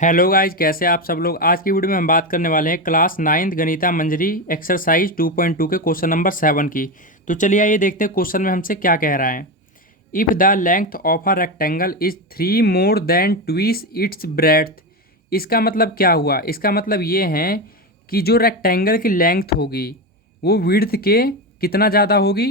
Hello guys, कैसे आप सब लोग। आज की वीडियो में हम बात करने वाले हैं क्लास 9th गणिता मंजरी एक्सरसाइज 2.2 के क्वेश्चन नंबर 7 की। तो चलिए आइए देखते हैं क्वेश्चन में हमसे क्या कह रहा है। If the length of a rectangle is 3 more than twice its breadth. इसका मतलब क्या हुआ? इसका मतलब ये है कि जो रेक्टेंगल की लेंथ होगी वो विड्थ के कितना ज़्यादा होगी,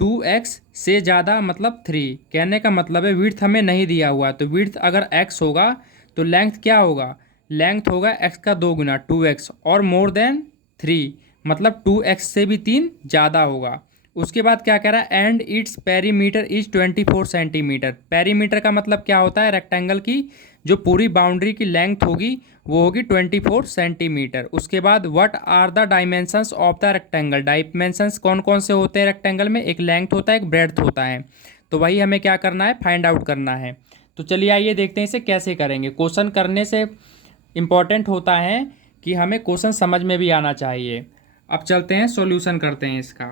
2x से ज़्यादा, मतलब 3। कहने का मतलब है विड्थ हमें नहीं दिया हुआ, तो विड्थ अगर x होगा तो लेंथ क्या होगा? लेंथ होगा x का 2 गुना 2x, और मोर देन 3 मतलब 2x से भी 3 ज़्यादा होगा। उसके बाद क्या कह रहा है, and its perimeter is 24 centimetre. Perimeter का मतलब क्या होता है? रेक्टेंगल की जो पूरी बाउंड्री की लेंथ होगी वो होगी 24 सेंटीमीटर। उसके बाद what are the dimensions of the rectangle. Dimensions कौन कौन से होते हैं रेक्टेंगल में? एक लेंथ होता है, एक ब्रेड्थ होता है। तो वही हमें क्या करना है, फाइंड आउट करना है। तो चलिए आइए देखते हैं इसे कैसे करेंगे। क्वेश्चन करने से इम्पॉर्टेंट होता है कि हमें क्वेश्चन समझ में भी आना चाहिए। अब चलते हैं सॉल्यूशन करते हैं इसका।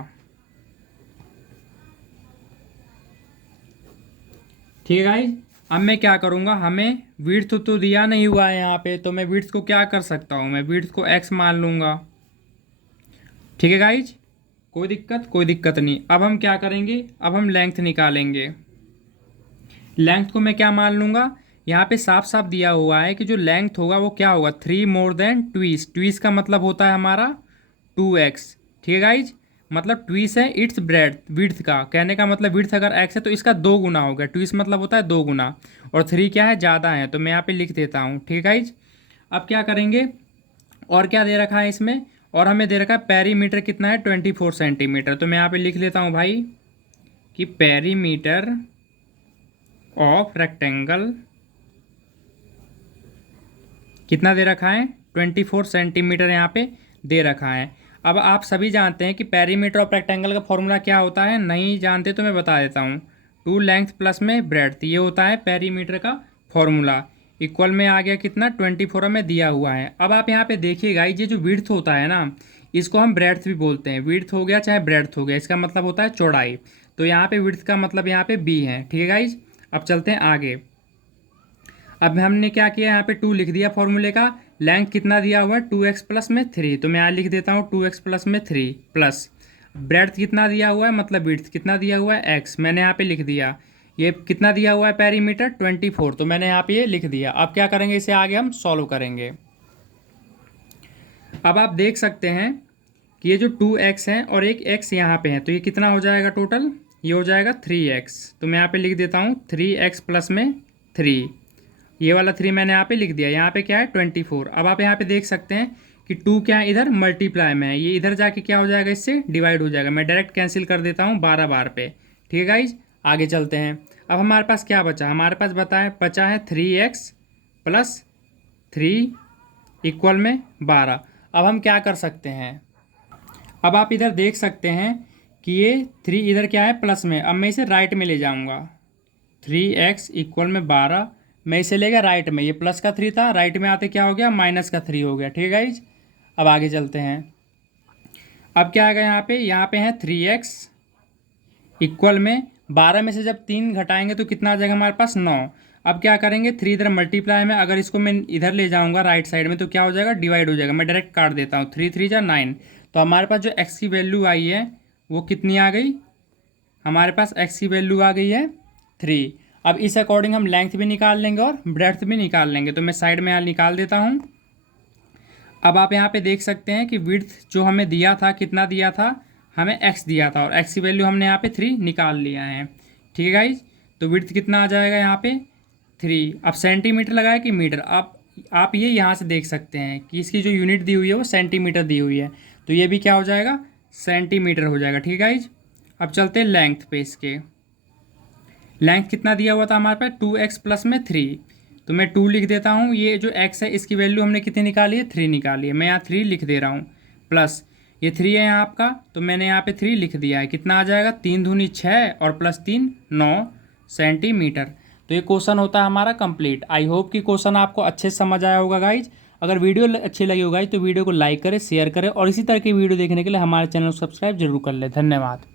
ठीक है गाइज, अब मैं क्या करूँगा, हमें विड्थ तो दिया नहीं हुआ है यहाँ पे, तो मैं विड्थ को क्या कर सकता हूँ, मैं विड्थ को x मान लूँगा। ठीक है गाइज, कोई दिक्कत? कोई दिक्कत नहीं। अब हम क्या करेंगे, अब हम लेंथ निकालेंगे। लेंथ को मैं क्या मान लूँगा, यहाँ पे साफ साफ दिया हुआ है कि जो लेंथ होगा वो क्या होगा, 3 मोर देन ट्वीस। ट्वीस का मतलब होता है हमारा 2x। ठीक है गाइज, मतलब ट्वीस है इट्स ब्रेड विड्थ का। कहने का मतलब विड्थ अगर x है तो इसका 2 गुना हो गया। ट्वीस मतलब होता है 2 गुना, और 3 क्या है, ज़्यादा है, तो मैं यहाँ पे लिख देता हूँ। ठीक है गाइज, अब क्या करेंगे, और क्या दे रखा है इसमें, और हमें दे रखा है पेरीमीटर कितना है, 24 सेंटीमीटर। तो मैं यहाँ पे लिख लेता हूँ भाई कि पेरीमीटर ऑफ रेक्टेंगल कितना दे रखा है, 24 सेंटीमीटर यहाँ पे दे रखा है। अब आप सभी जानते हैं कि पेरीमीटर ऑफ रेक्टेंगल का फॉर्मूला क्या होता है। नहीं जानते तो मैं बता देता हूँ, 2 लेंथ प्लस में ब्रेड्थ, ये होता है पेरीमीटर का फॉर्मूला। इक्वल में आ गया कितना, 24 में दिया हुआ है। अब आप यहाँ पे देखिएगा, ये जो विड्थ होता है ना, इसको हम ब्रेड्थ भी बोलते हैं। विड्थ हो गया चाहे ब्रेड्थ हो गया, इसका मतलब होता है चौड़ाई। तो यहाँ पे विड्थ का मतलब यहाँ पे बी है। ठीक है गाइज, अब चलते हैं आगे। अब हमने क्या किया, यहाँ पे 2 लिख दिया फॉर्मूले का। लेंथ कितना दिया हुआ है, 2x प्लस में 3, तो मैं यहाँ लिख देता हूँ 2x प्लस में 3 प्लस ब्रेड्थ कितना दिया हुआ है, मतलब विड्थ कितना दिया हुआ है, x, मैंने यहाँ पे लिख दिया। ये कितना दिया हुआ है पेरीमीटर, 24, तो मैंने यहाँ पे ये लिख दिया। अब क्या करेंगे, इसे आगे हम सॉल्व करेंगे। अब आप देख सकते हैं कि ये जो 2x है और एक x यहाँ पे है, तो ये कितना हो जाएगा टोटल, ये हो जाएगा 3x। तो मैं यहाँ पे लिख देता हूँ 3x प्लस में 3, ये वाला 3 मैंने यहाँ पे लिख दिया। यहाँ पे क्या है, 24। अब आप यहाँ पे देख सकते हैं कि 2 क्या है, इधर मल्टीप्लाई में है, ये इधर जाके क्या हो जाएगा, इससे डिवाइड हो जाएगा। मैं डायरेक्ट कैंसिल कर देता हूँ 12 बार पे। ठीक है गाइज, आगे चलते हैं। अब हमारे पास क्या बचा, हमारे पास बचा है 3x प्लस 3 इक्वल में 12। अब हम क्या कर सकते हैं, अब आप इधर देख सकते हैं कि ये 3 इधर क्या है प्लस में, अब मैं इसे राइट में ले जाऊँगा। 3x इक्वल में 12, मैं इसे ले गया राइट में, ये प्लस का 3 था, राइट में आते क्या हो गया, माइनस का 3 हो गया। ठीक है गाइज, अब आगे चलते हैं। अब क्या आ गया, यहाँ पे है 3x इक्वल में 12 में से जब 3 घटाएंगे तो कितना आ जाएगा हमारे पास, 9। अब क्या करेंगे, 3 इधर मल्टीप्लाई में, अगर इसको मैं इधर ले जाऊंगा राइट साइड में तो क्या हो जाएगा, डिवाइड हो जाएगा। मैं डायरेक्ट काट देता हूँ, 3 3 जा 9। तो हमारे पास जो x की वैल्यू आई है वो कितनी आ गई, हमारे पास x की वैल्यू आ गई है 3। अब इस अकॉर्डिंग हम लेंथ भी निकाल लेंगे और ब्रेड्थ भी निकाल लेंगे, तो मैं साइड में यहाँ निकाल देता हूँ। अब आप यहाँ पे देख सकते हैं कि विड्थ जो हमें दिया था, कितना दिया था, हमें x दिया था, और x की वैल्यू हमने यहाँ पे 3 निकाल लिया है। ठीक है गाइज, तो विड्थ कितना आ जाएगा यहाँ पे 3। अब सेंटीमीटर लगाए कि मीटर, आप ये यहाँ से देख सकते हैं कि इसकी जो यूनिट दी हुई है वो सेंटीमीटर दी हुई है, तो ये भी क्या हो जाएगा, सेंटीमीटर हो जाएगा। ठीक है गाइज, अब चलते हैं लेंथ पे। इसके लेंथ कितना दिया हुआ था हमारे पास, 2x प्लस में 3, तो मैं 2 लिख देता हूँ। ये जो x है इसकी वैल्यू हमने कितनी निकाली है, 3 निकाली है, मैं यहाँ 3 लिख दे रहा हूँ। प्लस ये 3 है यहाँ आपका, तो मैंने यहाँ पे 3 लिख दिया है। कितना आ जाएगा, 3 दूनी 6 और प्लस 3 9 सेंटीमीटर। तो ये क्वेश्चन होता है हमारा कंप्लीट। आई होप कि क्वेश्चन आपको अच्छे से समझ आया होगा गाइज। अगर वीडियो अच्छी लगी होगा तो वीडियो को लाइक करें, शेयर करें, और इसी तरह की वीडियो देखने के लिए हमारे चैनल को सब्सक्राइब जरूर कर लें। धन्यवाद।